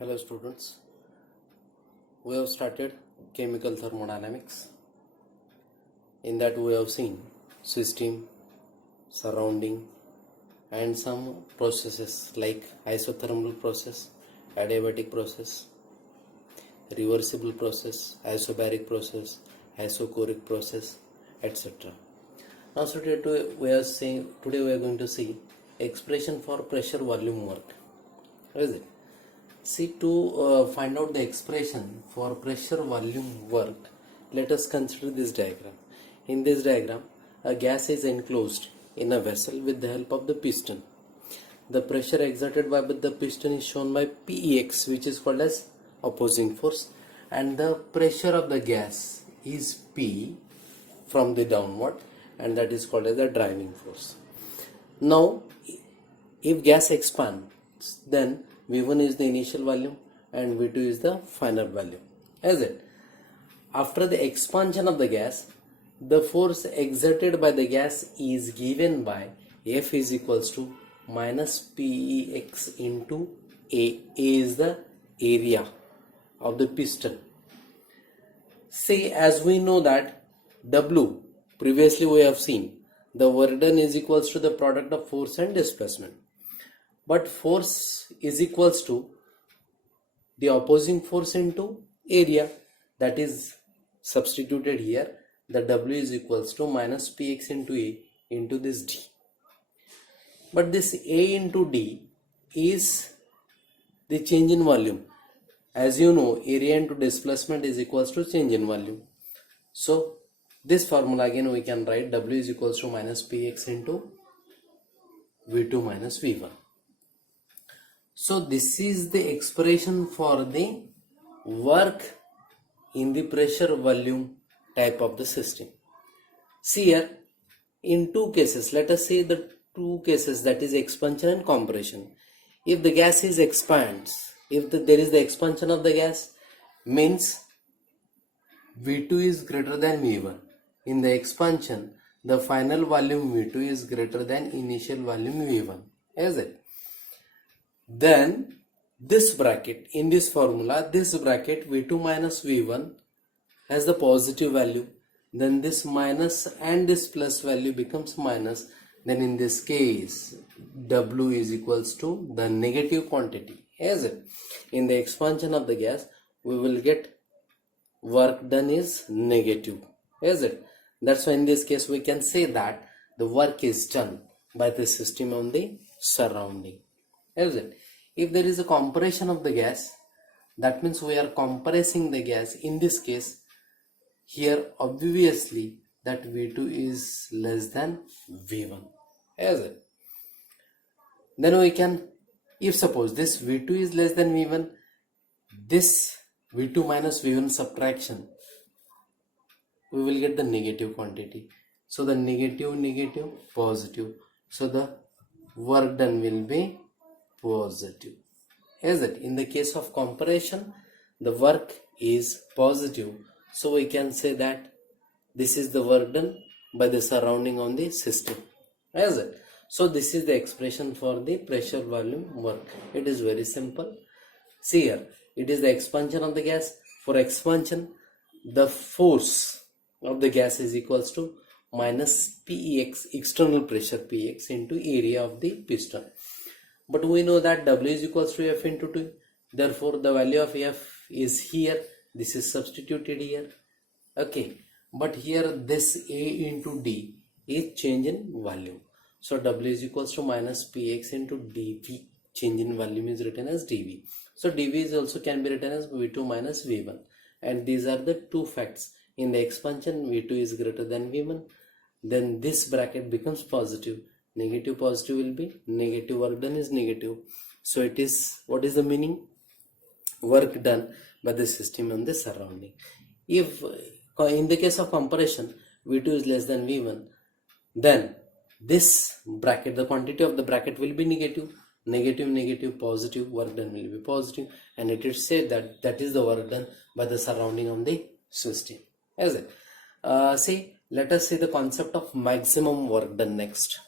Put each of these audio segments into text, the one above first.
Hello students, we have started chemical thermodynamics. In that we have seen system, surrounding and some processes like isothermal process, adiabatic process, reversible process, isobaric process, isochoric process, etc. Now today we are going to see expression for pressure volume work. What is it? See, to find out the expression for pressure volume work, let us consider this diagram. In this diagram, a gas is enclosed in a vessel with the help of the piston. The pressure exerted by the piston is shown by Pex, which is called as opposing force, and the pressure of the gas is P from the downward, and that is called as the driving force. Now, if gas expands, then V1 is the initial volume and V2 is the final volume. Is it? After the expansion of the gas, the force exerted by the gas is given by F is equals to minus Pex into A. A is the area of the piston. Say, as we know that W, previously we have seen, the work done is equals to the product of force and displacement. But force is equals to the opposing force into area, that is substituted here. The W is equals to minus Px into A into this D. But this A into D is the change in volume. As you know, area into displacement is equals to change in volume. So this formula again we can write W is equals to minus Px into V2 minus V1. So this is the expression for the work in the pressure volume type of the system. See here, in two cases, let us say the two cases, that is expansion and compression. If the gas is expands, if there is the expansion of the gas, means V2 is greater than V1. In the expansion, the final volume V2 is greater than initial volume V1. Is it? Then this bracket, in this formula, this bracket V2 minus V1 has the positive value. Then this minus and this plus value becomes minus. Then in this case, W is equals to the negative quantity. Is it? In the expansion of the gas, we will get work done is negative. Is it? That's why in this case we can say that the work is done by the system on the surrounding. Is it? If there is a compression of the gas, that means we are compressing the gas. In this case, here obviously that V2 is less than V1. Is it? Then we can, if suppose this V2 is less than V1, this V2 minus V1 subtraction, we will get the negative quantity. So the negative, positive. So the work done will be positive. Is it? In the case of compression, the work is positive. So we can say that this is the work done by the surrounding on the system. Is it? So this is the expression for the pressure volume work. It is very simple. See here, it is the expansion of the gas. For expansion, the force of the gas is equals to minus Pex, external pressure Px, into area of the piston. But we know that W is equals to F into 2. Therefore, the value of F is here. This is substituted here. Okay. But here this A into D is change in volume. So W is equals to minus Px into dV. Change in volume is written as dV. So dV is also can be written as V2 minus V1. And these are the two facts. In the expansion, V2 is greater than V1. Then this bracket becomes positive. Negative positive will be negative, work done is negative. So it is, what is the meaning? Work done by the system and the surrounding. If in the case of compression, V2 is less than V1, then this bracket, the quantity of the bracket will be negative. Negative, positive, work done will be positive. And it is said that that is the work done by the surrounding on the system. Is it? Let us see the concept of maximum work done next.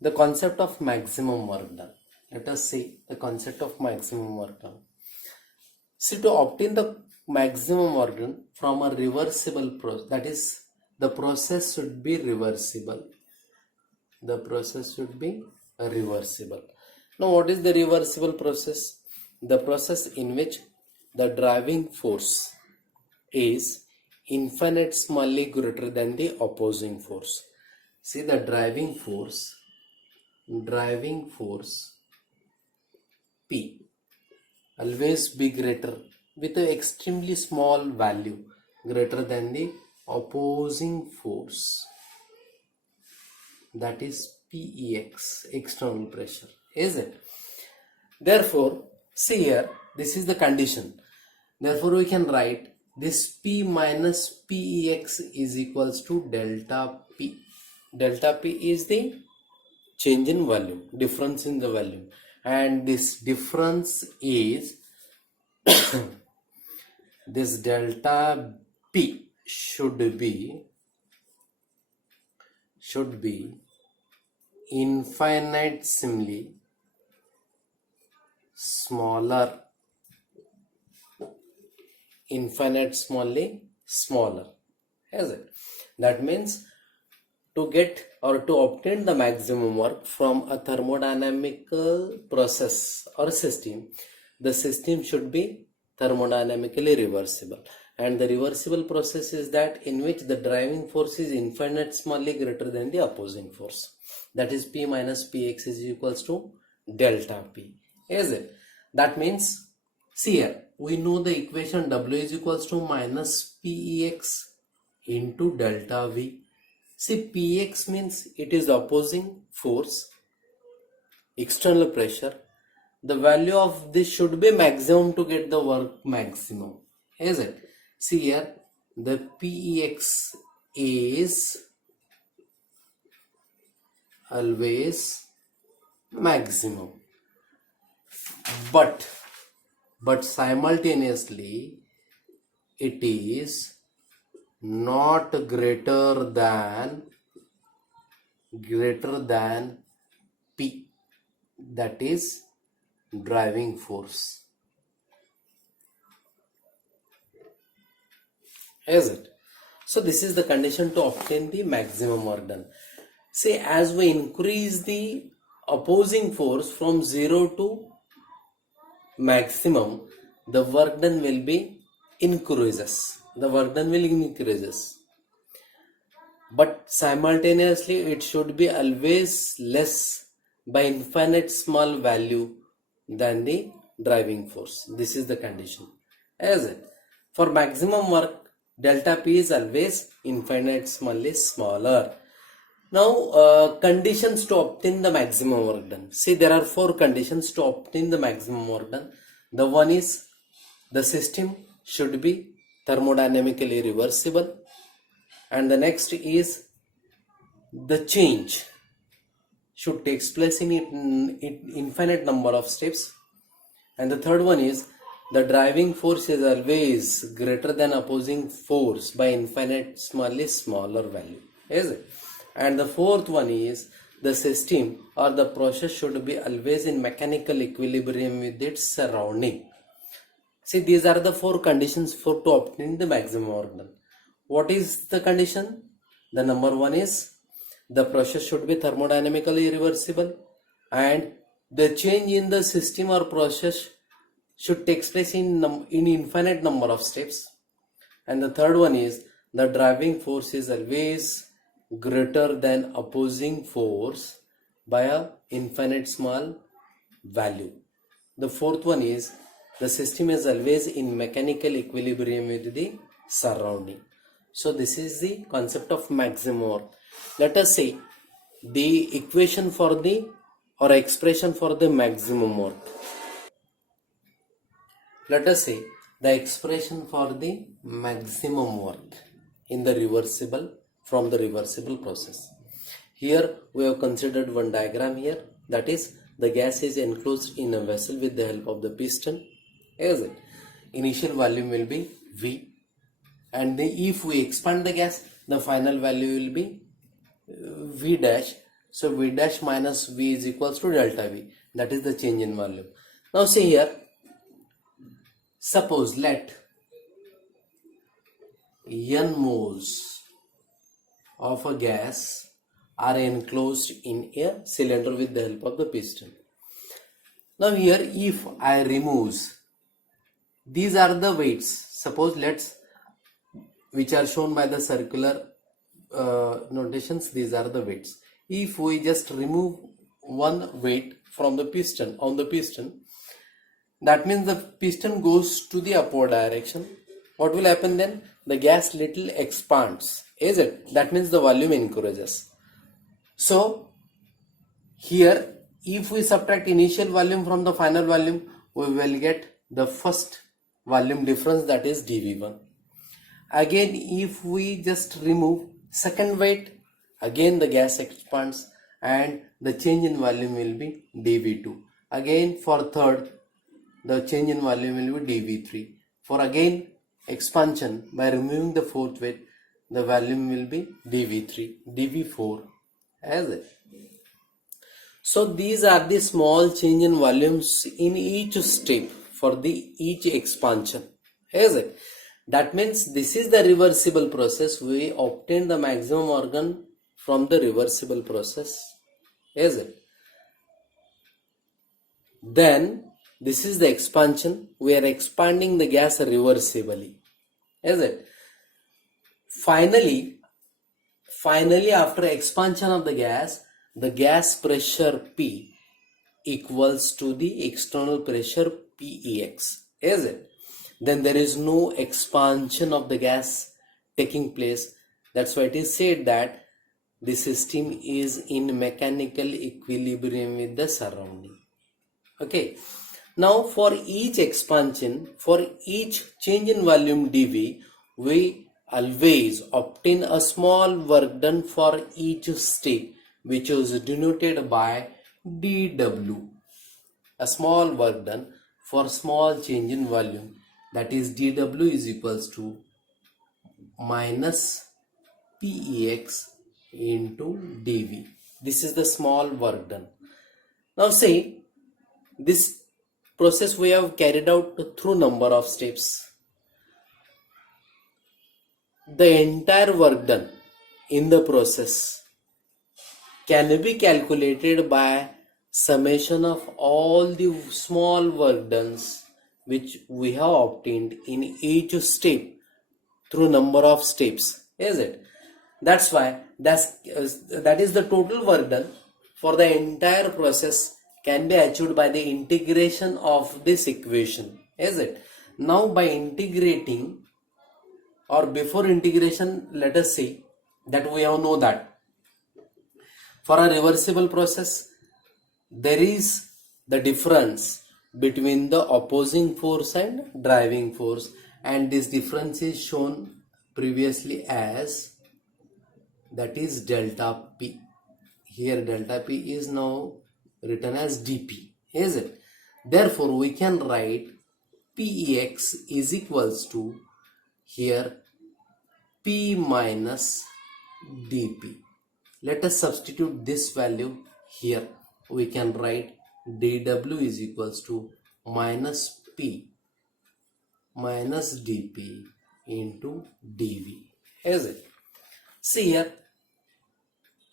The concept of maximum work done. Let us see the concept of maximum work done. See, to obtain the maximum work done from a reversible process, that is, the process should be reversible. The process should be reversible. Now, what is the reversible process? The process in which the driving force is infinitesimally greater than the opposing force. See, the driving force P always be greater with an extremely small value greater than the opposing force, that is PEX, external pressure, is it? Therefore, see here, this is the condition. Therefore, we can write this P minus PEX is equals to delta P. Delta P is the change in volume, difference in the volume, and this difference is this delta P should be infinitesimally smaller, is it? That means to get or to obtain the maximum work from a thermodynamical process or system, the system should be thermodynamically reversible, and the reversible process is that in which the driving force is infinitesimally greater than the opposing force, that is P minus Px is equals to delta P, is it? That means, see here, we know the equation W is equals to minus Pex into delta V. See, Px means it is the opposing force, external pressure. The value of this should be maximum to get the work maximum, is it? See here, the Pex is always maximum, but simultaneously it is not greater than P, that is driving force, is it? So this is the condition to obtain the maximum work done. Say, as we increase the opposing force from 0 to maximum, the work done will be increases. But simultaneously it should be always less by infinite small value than the driving force. This is the condition, is it? For maximum work, delta P is always infinitesimally smaller. Now, conditions to obtain the maximum work done. See, there are 4 conditions to obtain the maximum work done. The one is the system should be thermodynamically reversible, and the next is the change should take place in infinite number of steps, and the third one is the driving force is always greater than opposing force by infinitesimally smaller value, is it? And the fourth one is the system or the process should be always in mechanical equilibrium with its surrounding. See, these are the 4 conditions for to obtain the maximum work done. What is the condition? The number 1 is the process should be thermodynamically reversible, and the change in the system or process should take place in infinite number of steps. And the third one is the driving force is always greater than opposing force by a infinite small value. The fourth one is the system is always in mechanical equilibrium with the surrounding. So this is the concept of maximum work. Let us say the equation for the or expression for the maximum work. Let us say the expression for the maximum work in the reversible from the reversible process. Here we have considered one diagram here, that is the gas is enclosed in a vessel with the help of the piston, is it? Initial volume will be V, and if we expand the gas, the final value will be V dash. So V dash minus V is equals to delta V. That is the change in volume. Now see here, suppose let n moles of a gas are enclosed in a cylinder with the help of the piston. Now here, if I remove, these are the weights, suppose which are shown by the circular notations, these are the weights. If we just remove one weight from the piston, on the piston, that means the piston goes to the upward direction. What will happen then? The gas little expands, is it? That means the volume increases. So here, if we subtract initial volume from the final volume, we will get the first volume difference, that is dV1. Again, if we just remove second weight, again the gas expands and the change in volume will be dV2. Again for third, the change in volume will be dV3. For again expansion, by removing the fourth weight, the volume will be dV3, dV4, as it. So these are the small change in volumes in each step for each expansion, is it? That means this is the reversible process. We obtain the maximum organ from the reversible process, is it? Then this is the expansion. We are expanding the gas reversibly, is it? Finally after expansion of the gas pressure P equals to the external pressure PEX, is it? Then there is no expansion of the gas taking place. That's why it is said that the system is in mechanical equilibrium with the surrounding. Okay. Now for each expansion, for each change in volume dV, we always obtain a small work done for each step, which is denoted by dW. A small work done for small change in volume, that is dW is equals to minus PEX into dV. This is the small work done. Now say this process we have carried out through number of steps. The entire work done in the process can be calculated by summation of all the small work done which we have obtained in each step through number of steps, is it? That's why that is the total work done for the entire process can be achieved by the integration of this equation, is it? Now by integrating, or before integration, let us see that we all know that for a reversible process there is the difference between the opposing force and driving force, and this difference is shown previously as, that is delta P. Here delta P is now written as dP, is it? Therefore we can write PEX is equals to here P minus dP. Let us substitute this value here. We can write dW is equals to minus P minus dP into dV, is it? See here,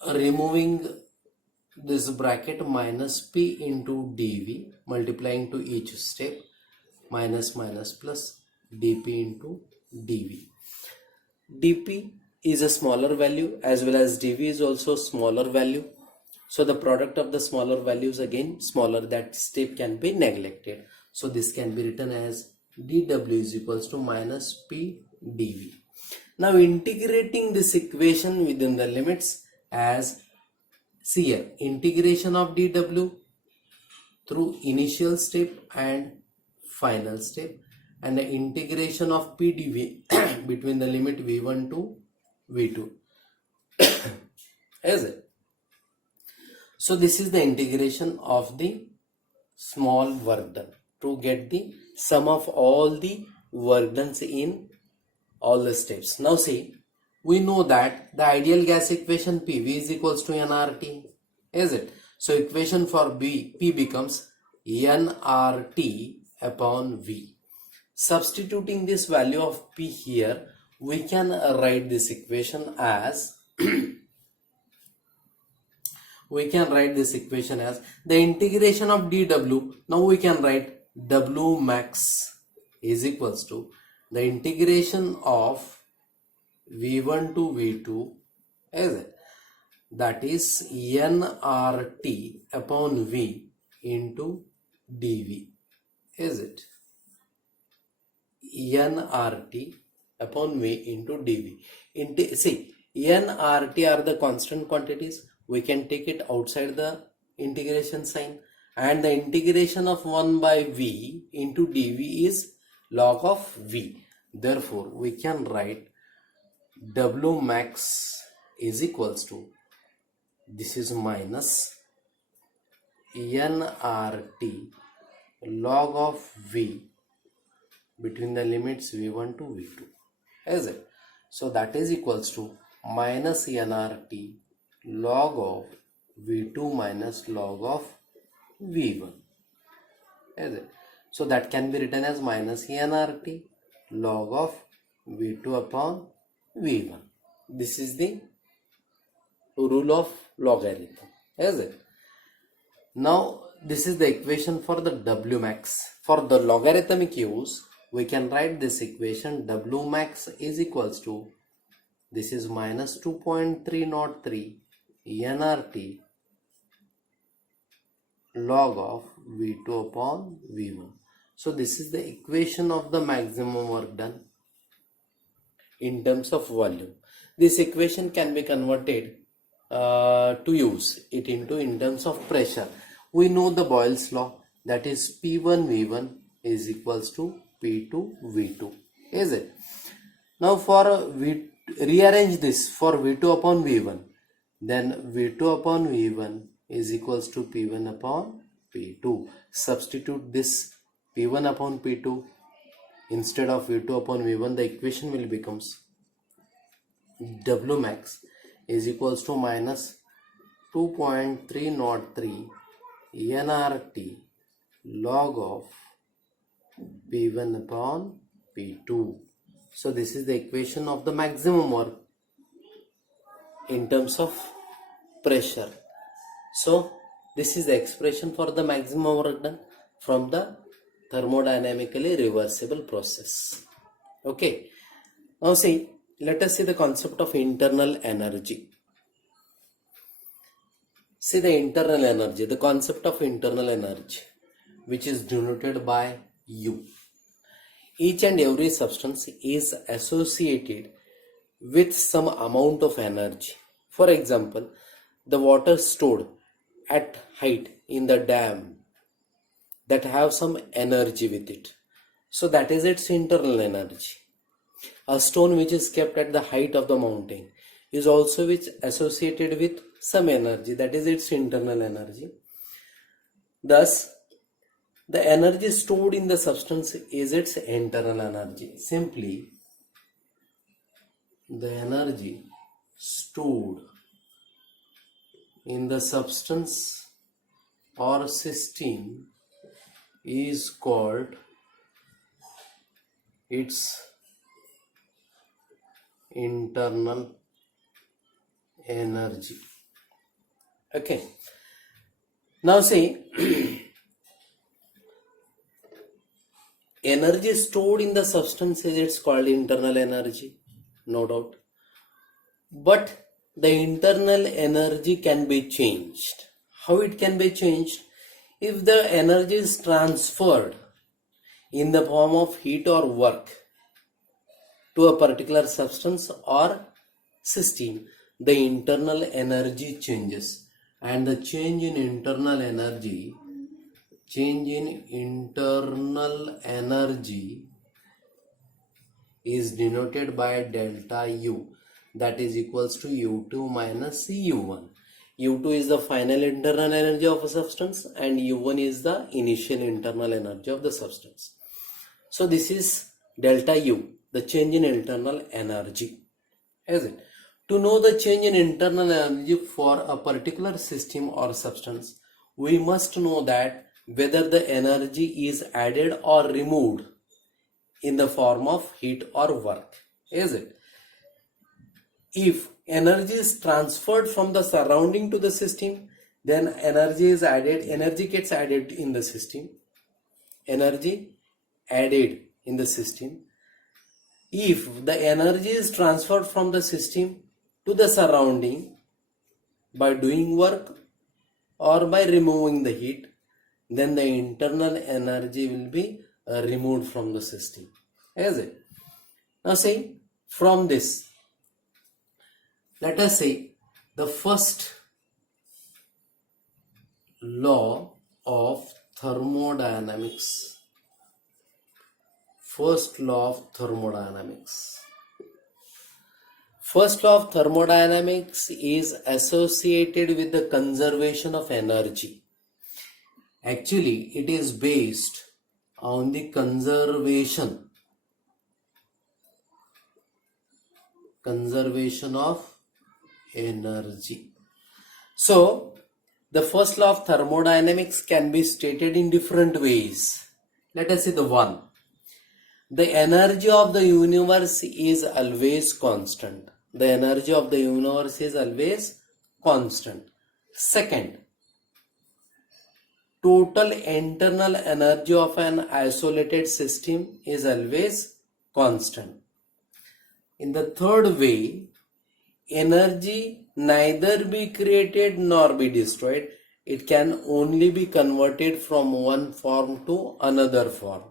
removing this bracket minus P into dV, multiplying to each step, minus minus plus dP into dV. dP is a smaller value as well as dV is also smaller value. So the product of the smaller values again smaller, that step can be neglected. So this can be written as dW is equals to minus P dV. Now integrating this equation within the limits, as see here, integration of dW through initial step and final step, and the integration of P dV between the limit V1 to V2, is it? So this is the integration of the small work done to get the sum of all the work done in all the steps. Now see, we know that the ideal gas equation PV is equals to nRT, is it? So equation for P becomes nRT upon V. Substituting this value of P here, we can write this equation as the integration of dW. Now we can write W max is equals to the integration of V1 to V2, is it? That is nRT upon V into dV, is it? nRT upon V into dV. See, nRT are the constant quantities. We can take it outside the integration sign, and the integration of 1 by V into dV is log of V. Therefore, we can write W max is equals to, this is minus nRT log of V between the limits V1 to V2, is it? So that is equals to minus nRT log of V2 minus log of V1, is it? So that can be written as minus nRT log of V2 upon V1. This is the rule of logarithm, is it? Now this is the equation for the W max. For the logarithmic use, we can write this equation W max is equals to, this is minus 2.303 nRT log of V2 upon V1. So this is the equation of the maximum work done in terms of volume. This equation can be converted to use it into in terms of pressure. We know the Boyle's law, that is P1 V1 is equals to P2 V2, is it? Now for rearrange this for V2 upon V1, then V2 upon V1 is equals to P1 upon P2. Substitute this P1 upon P2 instead of V2 upon V1, the equation will becomes W max is equals to minus 2.303 nRT log of P1 upon P2. So this is the equation of the maximum work in terms of pressure. So this is the expression for the maximum work done from the thermodynamically reversible process. Okay. Now see, let us see the concept of internal energy. See the internal energy, the concept of internal energy, which is denoted by U. Each and every substance is associated with some amount of energy. For example, the water stored at height in the dam that have some energy with it. So that is its internal energy. A stone which is kept at the height of the mountain is also associated with some energy, that is its internal energy. Thus, the energy stored in the substance is its internal energy. Simply, the energy stored in the substance or system is called its internal energy. Okay. Now see, energy stored in the substance is it's called internal energy, no doubt. But the internal energy can be changed. How it can be changed? If the energy is transferred in the form of heat or work to a particular substance or system, the internal energy changes, and the change in internal energy is denoted by delta U, that is equals to U2 minus U1. U2 is the final internal energy of a substance and U1 is the initial internal energy of the substance. So this is delta U, the change in internal energy, is it? To know the change in internal energy for a particular system or substance, we must know that whether the energy is added or removed in the form of heat or work. Is it? If energy is transferred from the surrounding to the system, then energy gets added in the system. Energy added in the system. If the energy is transferred from the system to the surrounding by doing work or by removing the heat, then the internal energy will be removed from the system. Is it? Now say from this, let us say the first law of thermodynamics. First law of thermodynamics. First law of thermodynamics is associated with the conservation of energy. Actually, it is based on the conservation of energy. So, the first law of thermodynamics can be stated in different ways. Let us see the one. The energy of the universe is always constant. The energy of the universe is always constant. Second, total internal energy of an isolated system is always constant. In the third way, energy neither be created nor be destroyed. It can only be converted from one form to another form.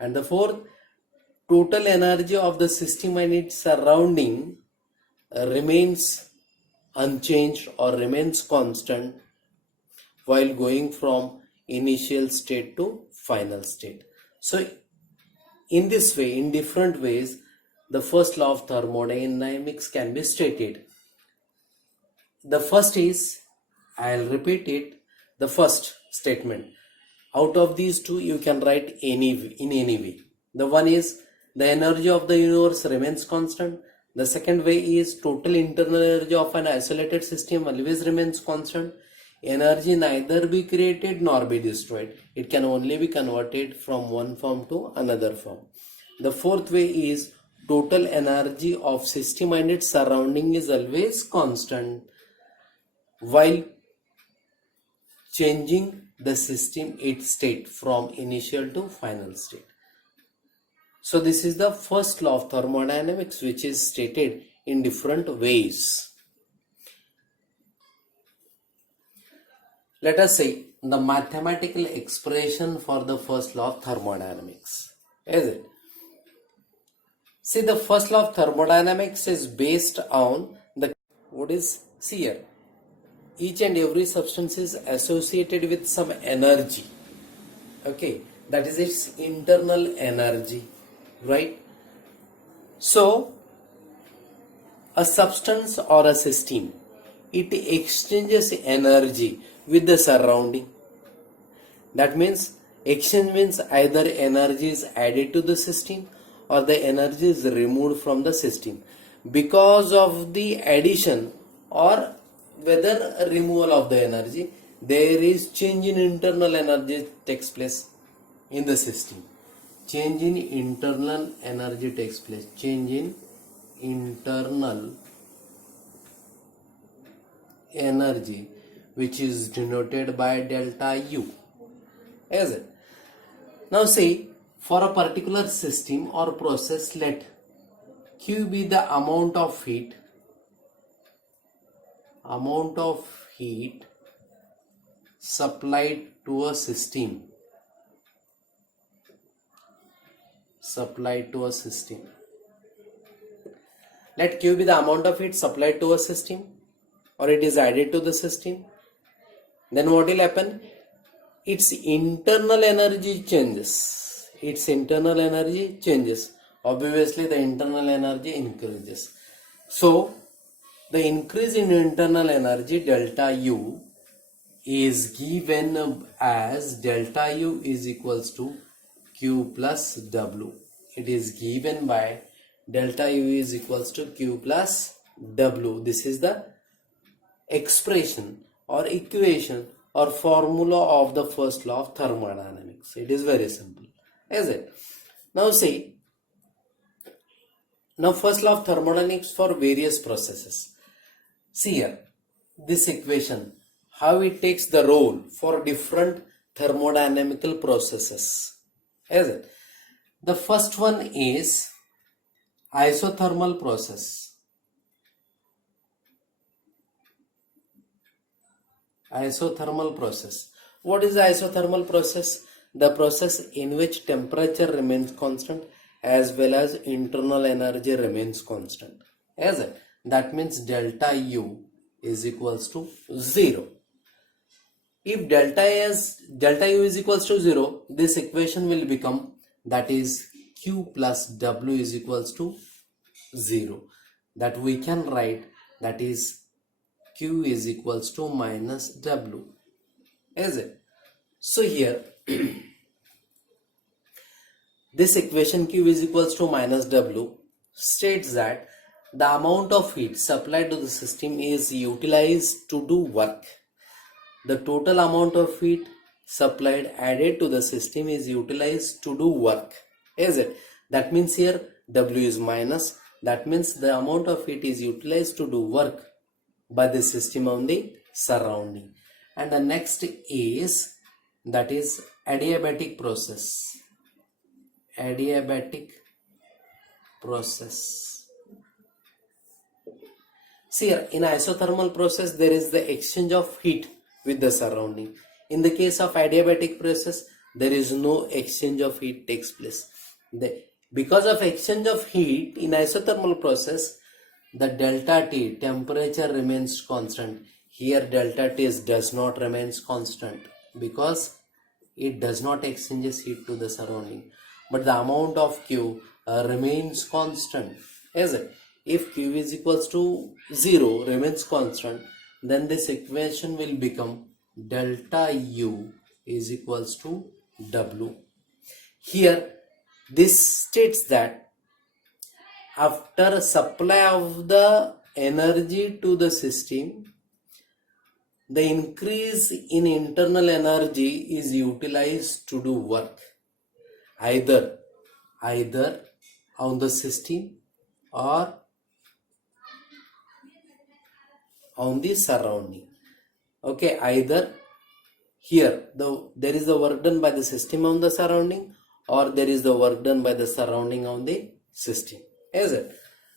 And the fourth, total energy of the system and its surrounding remains unchanged or remains constant while going from initial state to final state. So in this way, in different ways, the first law of thermodynamics can be stated. The first is, I'll repeat it, the first statement. Out of these two, you can write in any way. The one is, the energy of the universe remains constant. The second way is, total internal energy of an isolated system always remains constant. Energy neither be created nor be destroyed. It can only be converted from one form to another form. The fourth way is, total energy of system and its surrounding is always constant while changing the system its state from initial to final state. So this is the first law of thermodynamics, which is stated in different ways. Let us say the mathematical expression for the first law of thermodynamics. Is it? See, the first law of thermodynamics is based on see here. Each and every substance is associated with some energy. Okay, that is its internal energy, right? So, a substance or a system, it exchanges energy with the surrounding. That means, exchange means either energy is added to the system or the energy is removed from the system. Because of the addition or whether removal of the energy, there is change in internal energy takes place in the system. Change in internal energy takes place. Change in internal energy, which is denoted by delta U. Is it? Now see, for a particular system or process, let Q be the amount of heat supplied to a system. Let Q be the amount of heat supplied to a system, or it is added to the system. Then what will happen? Its internal energy changes. Obviously, the internal energy increases. So, the increase in internal energy, delta U, is given as delta U is equals to Q plus W. It is given by delta U is equals to Q plus W. This is the expression or equation or formula of the first law of thermodynamics. It is very simple, is it? Now see, now first law of thermodynamics for various processes. See here, this equation, how it takes the role for different thermodynamical processes, is it? The first one is isothermal process. Isothermal process. What is the isothermal process? The process in which temperature remains constant as well as internal energy remains constant. Is it? That means delta U is equals to 0. If delta U is equals to 0, this equation will become, that is Q plus W is equals to 0. That we can write, that is Q is equals to minus W, is it? So here this equation Q is equals to minus W states that the amount of heat supplied to the system is utilized to do work. The total amount of heat supplied added to the system is utilized to do work, is it? That means here W is minus, that means the amount of heat is utilized to do work by the system on the surrounding. And the next is, that is adiabatic process. Adiabatic process. See here, in isothermal process there is the exchange of heat with the surrounding. In the case of adiabatic process, there is no exchange of heat takes place. Because of exchange of heat in isothermal process, the delta T, temperature remains constant. Here delta T does not remains constant because it does not exchanges heat to the surrounding. But the amount of Q remains constant, is it? If Q is equals to 0 remains constant, then this equation will become delta U is equals to W. Here this states that after supply of the energy to the system, the increase in internal energy is utilized to do work either on the system or on the surrounding. Okay, either here there is the work done by the system on the surrounding, or there is the work done by the surrounding on the system, is it?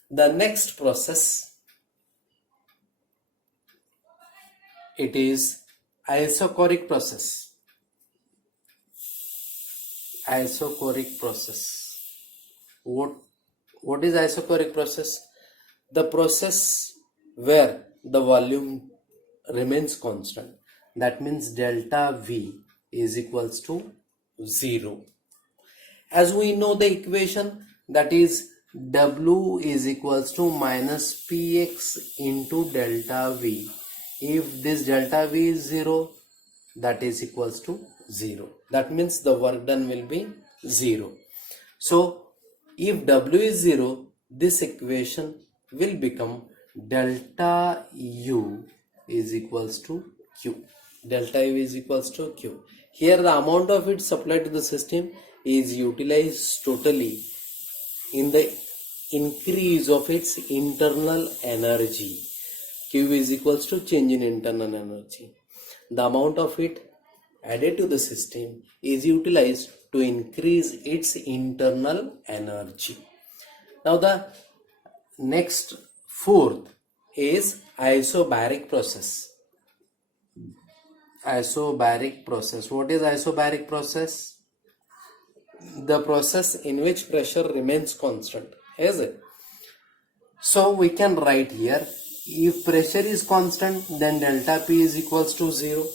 The next process, it is isochoric process. Isochoric process. What is isochoric process? The process where the volume remains constant. That means delta V is equals to 0. As we know the equation, that is W is equals to minus Px into delta V. If this delta V is 0, that is equals to 0. That means the work done will be 0. So if W is 0, this equation will become delta U is equals to Q. Delta U is equals to Q. Here the amount of heat supplied to the system is utilized totally in the increase of its internal energy. Q is equals to change in internal energy. The amount of heat added to the system is utilized to increase its internal energy. Now the next fourth is isobaric process. Isobaric process. What is isobaric process? The process in which pressure remains constant, is it? So we can write here, if pressure is constant, then delta P is equals to 0.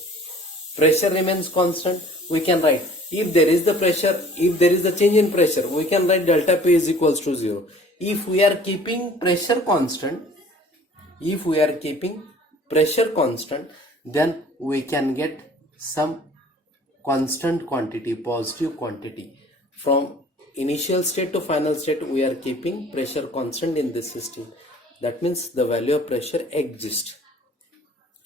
Pressure remains constant, we can write, if there is the pressure, if there is the change in pressure, we can write delta P is equals to 0. If we are keeping pressure constant, then we can get some constant quantity, positive quantity. From initial state to final state, we are keeping pressure constant in this system. That means the value of pressure exists.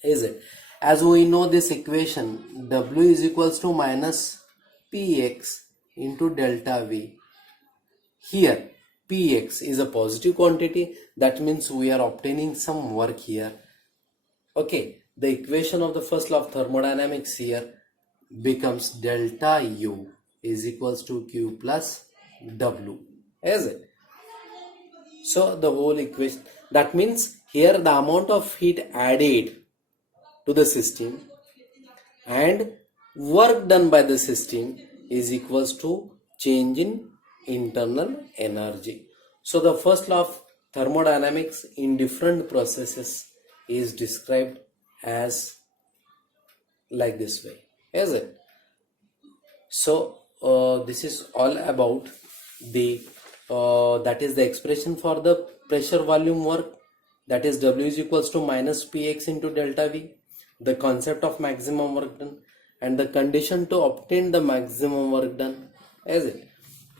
Is it? As we know this equation, W is equals to minus Px into delta V. Here Px is a positive quantity, that means we are obtaining some work here. Okay, the equation of the first law of thermodynamics here becomes delta U is equals to Q plus W. Is it? So the whole equation, that means here the amount of heat added to the system and work done by the system is equals to change in internal energy. So the first law of thermodynamics in different processes is described as like this way, is it? So this is all about the that is the expression for the pressure volume work, that is W is equals to minus Px into delta V, the concept of maximum work done and the condition to obtain the maximum work done, is it?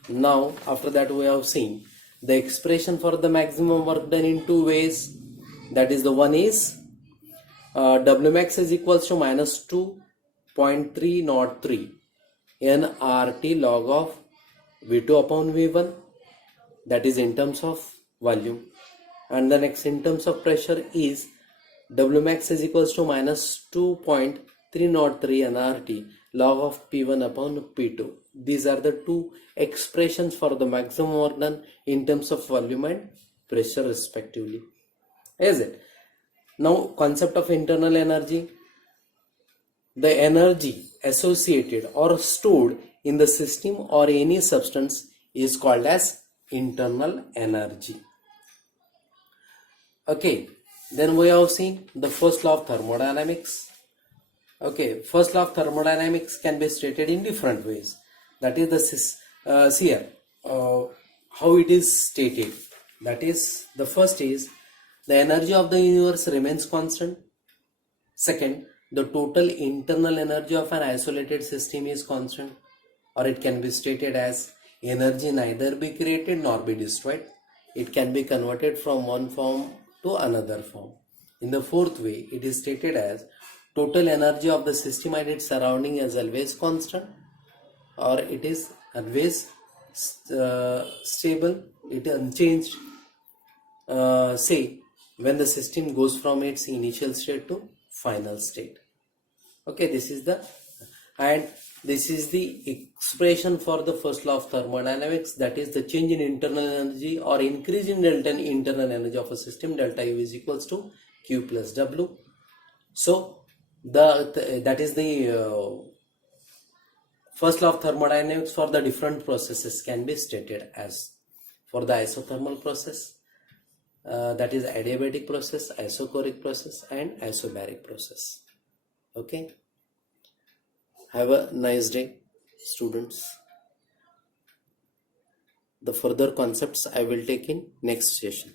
Now after that we have seen the expression for the maximum work done in two ways, that is the one is Wmax is equals to minus 2.303 nRT log of V2 upon V1, that is in terms of volume, and the next in terms of pressure is Wmax is equals to minus 2.303 nRT log of P1 upon P2. These are the two expressions for the maximum work done in terms of volume and pressure respectively, is it? Now concept of internal energy, the energy associated or stored in the system or any substance is called as internal energy. Okay, then we have seen the first law of thermodynamics. Okay, first law of thermodynamics can be stated in different ways, that is the see here how it is stated, that is the first is the energy of the universe remains constant. Second, the total internal energy of an isolated system is constant, or it can be stated as energy neither be created nor be destroyed. It can be converted from one form to another form. In the fourth way, it is stated as total energy of the system and its surrounding is always constant, or it is always stable, it is unchanged, say when the system goes from its initial state to final state. Okay, this is the expression for the first law of thermodynamics, that is the change in internal energy or increase in internal energy of a system, delta U is equals to Q plus W. So that is the first law of thermodynamics for the different processes can be stated as for the isothermal process, that is adiabatic process, isochoric process and isobaric process. Okay, have a nice day, students. The further concepts I will take in next session.